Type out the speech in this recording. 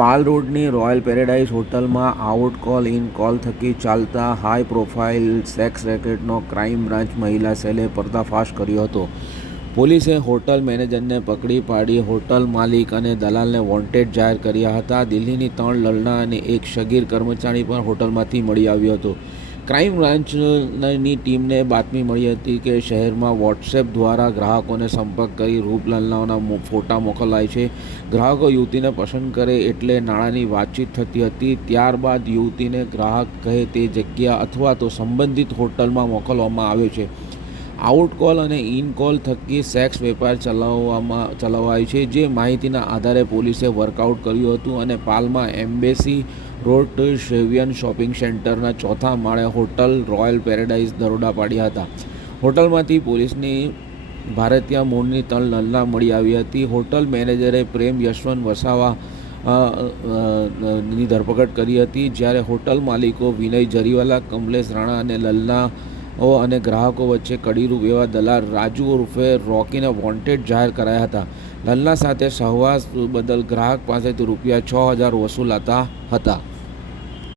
પાલ રોડની royal paradise હોટલમાં out call, in call થકી ચાલતા હાઈ પ્રોફાઇલ સેક્સ રેકેટનો ક્રાઇમ બ્રાન્ચ મહિલા સેલે પર્દાફાશ કર્યો હતો. પોલીસે હોટલ મેનેજરને પકડી પાડી હોટલ માલિક અને દલાલને વોન્ટેડ જાહેર કર્યા હતા. દિલ્હીની ત્રણ લલના અને એક શગીર કર્મચારી પણ હોટલમાંથી મળી આવ્યો હતો. ક્રાઇમ બ્રાન્ચની ટીમને બાતમી મળી હતી કે શહેરમાં વોટ્સએપ દ્વારા ગ્રાહકોને સંપર્ક કરી રૂપલાલનાઓના ફોટા મોકલાય છે. ગ્રાહકો યુવતીને પસંદ કરે એટલે નાણાંની વાતચીત થતી હતી. ત્યારબાદ યુવતીને ગ્રાહક કહે તે જગ્યા અથવા તો સંબંધિત હોટલમાં મોકલવામાં આવે છે. આઉટ કોલ અને ઇન કોલ થકી સેક્સ વેપાર ચલાવવામાં ચલાવાય છે. જે માહિતીના આધારે પોલીસે વર્કઆઉટ કર્યું હતું અને પાલમાં એમ્બેસી રોડ શેવિયન શોપિંગ સેન્ટરના ચોથા માળે હોટલ રોયલ પેરેડાઇઝ દરોડા પાડ્યા હતા. હોટલમાંથી પોલીસની ભારતીય મૂળની ત્રણ નલના મળી આવી હતી. હોટલ મેનેજરે પ્રેમ યશવંત વસાવા ની ધરપકડ કરી હતી. જ્યારે હોટલ માલિકો વિનય જરીવાલા, કમલેશ રાણા અને લલ્લાઓ અને ગ્રાહકો વચ્ચે કડીરૂપ એવા દલાલ રાજુ ઉર્ફે રોકીને વોન્ટેડ જાહેર કરાયા હતા. લલ્લા સાથે સહવાસ બદલ ગ્રાહક પાસેથી રૂપિયા છ હજાર વસૂલાતા હતા.